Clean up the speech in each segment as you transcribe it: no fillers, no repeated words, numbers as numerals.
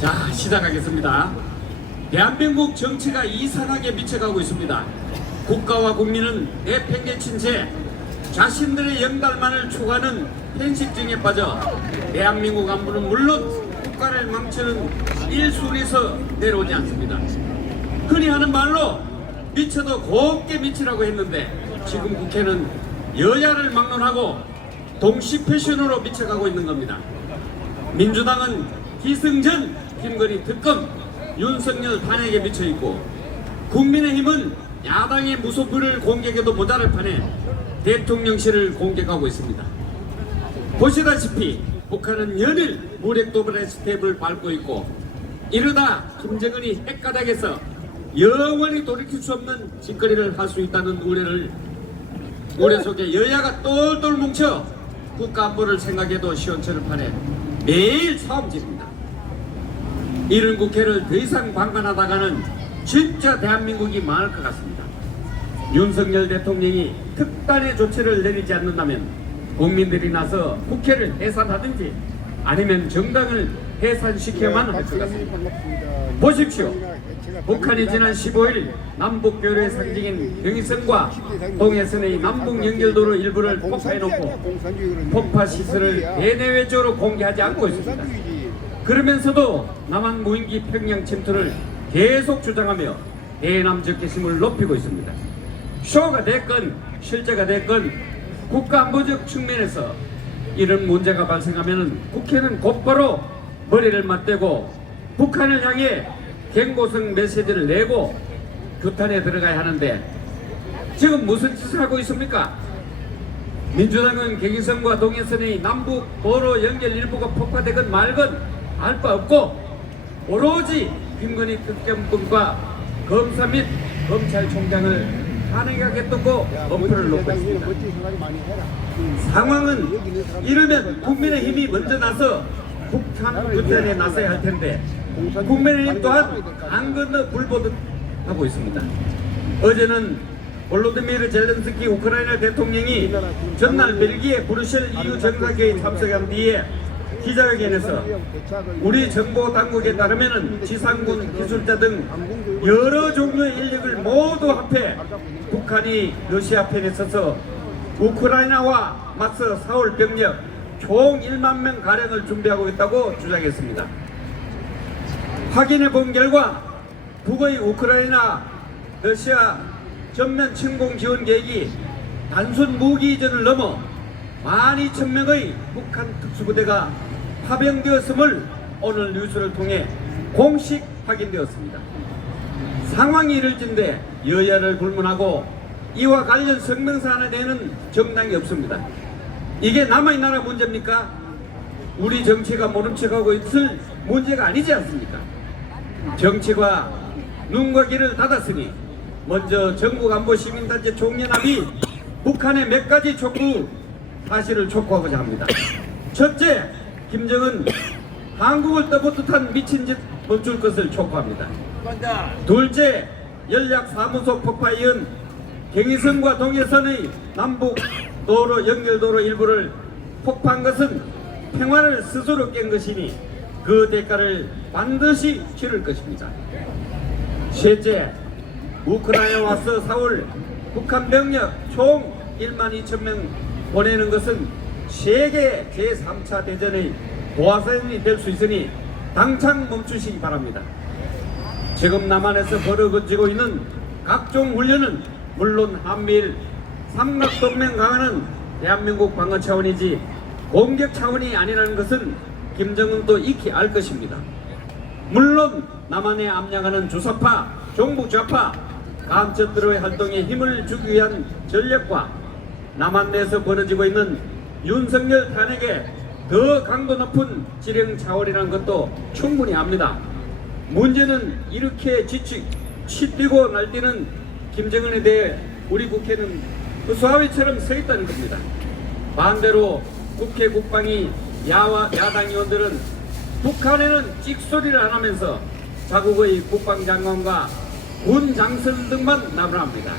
자, 시작하겠습니다. 대한민국 정치가 이상하게 미쳐가고 있습니다. 국가와 국민은 내팽개친 채 자신들의 영달만을 추구하는 편식증에 빠져 대한민국 안보는 물론 국가를 망치는 1순위에서 내려오지 않습니다. 흔히 하는 말로 미쳐도 곱게 미치라고 했는데 지금 국회는 여야를 막론하고 동시 패션으로 미쳐가고 있는 겁니다. 민주당은 기승전, 김건희 특검, 윤석열 탄핵에 미쳐있고 국민의힘은 야당의 무소불을 공격해도 모자랄 판에 대통령실을 공격하고 있습니다. 보시다시피 북한은 연일 무력 도발의 스텝을 밟고 있고 이러다 김정은이 핵가닥에서 영원히 돌이킬 수 없는 짓거리를 할 수 있다는 우려 속에 여야가 똘똘 뭉쳐 국가 안보를 생각해도 시원찮을 판에 매일 싸움집니다. 이런 국회를 더 이상 방관하다가는 진짜 대한민국이 망할 것 같습니다. 윤석열 대통령이 특단의 조치를 내리지 않는다면 국민들이 나서 국회를 해산하든지 아니면 정당을 해산시켜야만 할 것 같습니다. 보십시오. 북한이 지난 15일 남북교류의 상징인 경의선과 동해선의 남북 연결도로 일부를 폭파해놓고 폭파 시설을 대내외적으로 공개하지 않고 있습니다. 그러면서도 남한 무인기 평양 침투를 계속 주장하며 대남 적개심을 높이고 있습니다. 쇼가 됐건 실제가 됐건 국가안보적 측면에서 이런 문제가 발생하면 국회는 곧바로 머리를 맞대고 북한을 향해 경고성 메시지를 내고 규탄에 들어가야 하는데 지금 무슨 짓을 하고 있습니까? 민주당은 경의선과 동해선의 남북 도로 연결 일부가 폭파되건 말건 알 바 없고 오로지 김건희 특검법과 검사 및 검찰총장을 탄핵하겠다고 엄포를 놓고 있습니다. 상황은 이러면 국민의힘이 먼저 나서 북한 규탄에 나서야 할 텐데 국민의힘 또한 안 건너 불보듯 하고 있습니다. 어제는 볼로디미르 젤렌스키 우크라이나 대통령이 전날 벨기에 브뤼셀 EU 정상회의에 참석한 뒤에 기자회견에서 우리 정보 당국에 따르면 지상군 기술자 등 여러 종류의 인력을 모두 합해 북한이 러시아 편에 서서 우크라이나와 맞서 싸울 병력 총 1만 명 가량을 준비하고 있다고 주장했습니다. 확인해 본 결과 북의 우크라이나 러시아 전면 침공 지원 계획이 단순 무기 이전을 넘어 12,000명의 북한 특수부대가 파병되었음을 오늘 뉴스를 통해 공식 확인되었습니다. 상황이 이럴진데 여야를 불문하고 이와 관련 성명서 하나 내는 정당이 없습니다. 이게 남의 나라 문제입니까? 우리 정치가 모름척하고 있을 문제가 아니지 않습니까? 정치가 눈과 귀를 닫았으니 먼저 전국안보시민단체 총연합이 북한의 몇 가지 촉구 사실을 촉구하고자 합니다. 첫째, 김정은 한국을 떠붙듯한 미친 짓 멈출 것을 촉구합니다. 둘째, 연락사무소 폭파에 이은 경의선과 동해선의 남북 도로 연결도로 일부를 폭파한 것은 평화를 스스로 깬 것이니 그 대가를 반드시 치를 것입니다. 셋째, 우크라이나 와서 4월 북한 병력 총 12,000명 보내는 것은 세계 제3차 대전의 도화선이 될 수 있으니 당장 멈추시기 바랍니다. 지금 남한에서 벌어지고 있는 각종 훈련은 물론 한미일 삼각동맹 강화는 대한민국 방어 차원이지 공격 차원이 아니라는 것은 김정은도 익히 알 것입니다. 물론 남한에 압력하는 주사파, 종북 좌파, 간첩들의 활동에 힘을 주기 위한 전략과 남한 내에서 벌어지고 있는 윤석열 탄핵에 더 강도 높은 지령 차원이라는 것도 충분히 압니다. 문제는 이렇게 치뛰고 날뛰는 김정은에 대해 우리 국회는 수하위처럼 서 있다는 겁니다. 반대로 국회 국방위 야당 의원들은 북한에는 찍소리를 안 하면서 자국의 국방장관과 군 장성 등만 나무랍니다.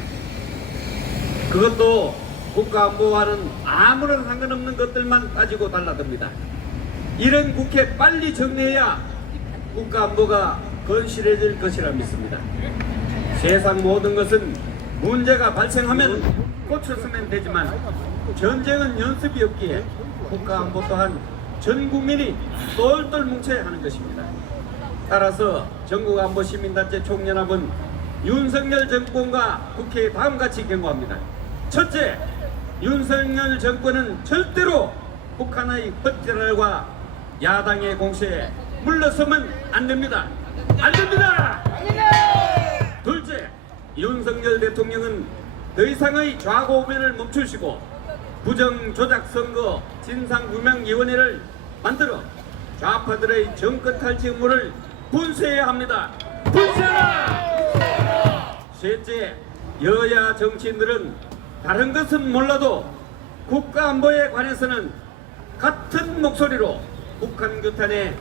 그것도 국가안보와는 아무런 상관없는 것들만 따지고 달라듭니다. 이런 국회 빨리 정리해야 국가 안보가 건실해질 것이라 믿습니다. 세상 모든 것은 문제가 발생하면 고쳐서면 되지만 전쟁은 연습이 없기에 국가 안보 또한 전 국민이 똘똘 뭉쳐야 하는 것입니다. 따라서 전국안보시민단체 총연합은 윤석열 정권과 국회에 다음같이 경고합니다. 첫째, 윤석열 정권은 절대로 북한의 헛질랄과 야당의 공세에 물러서면 안 됩니다. 안 됩니다. 둘째, 윤석열 대통령은 더 이상의 좌고우면을 멈추시고 부정조작선거 진상규명위원회를 만들어 좌파들의 정권 탈취 음모를 분쇄해야 합니다. 분쇄하라! 셋째, 여야 정치인들은 다른 것은 몰라도 국가안보에 관해서는 같은 목소리로 북한 규탄에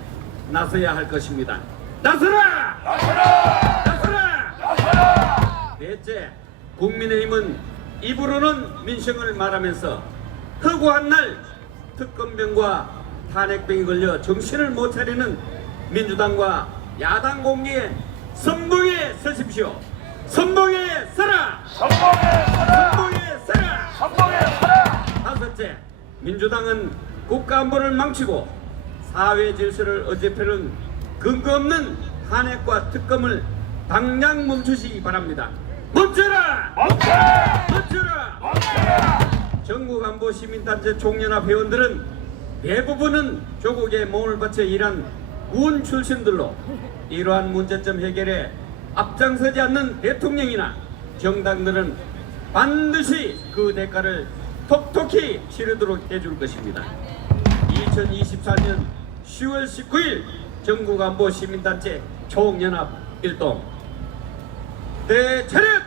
나서야 할 것입니다. 나서라! 나서라! 나서라! 나서라! 넷째, 국민의힘은 입으로는 민생을 말하면서 허구한 날 특검병과 탄핵병이 걸려 정신을 못 차리는 민주당과 야당 공기에 선봉에 서십시오. 선봉에 서라! 선봉에 서라! 선봉에 서라! 다섯째, 민주당은 국가안보를 망치고 사회 질서를 어지럽히는 근거 없는 탄핵과 특검을 당장 멈추시기 바랍니다. 멈춰라! 멈춰라! 멈춰라! 멈춰라! 전국안보 시민단체 총연합 회원들은 대부분은 조국의 몸을 바쳐 일한 군 출신들로 이러한 문제점 해결에 앞장서지 않는 대통령이나 정당들은 반드시 그 대가를 톡톡히 치르도록 해줄 것입니다. 2024년 10월 19일 전국안보 시민단체 총연합 일동 대차렷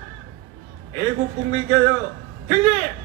애국국민개혁 경례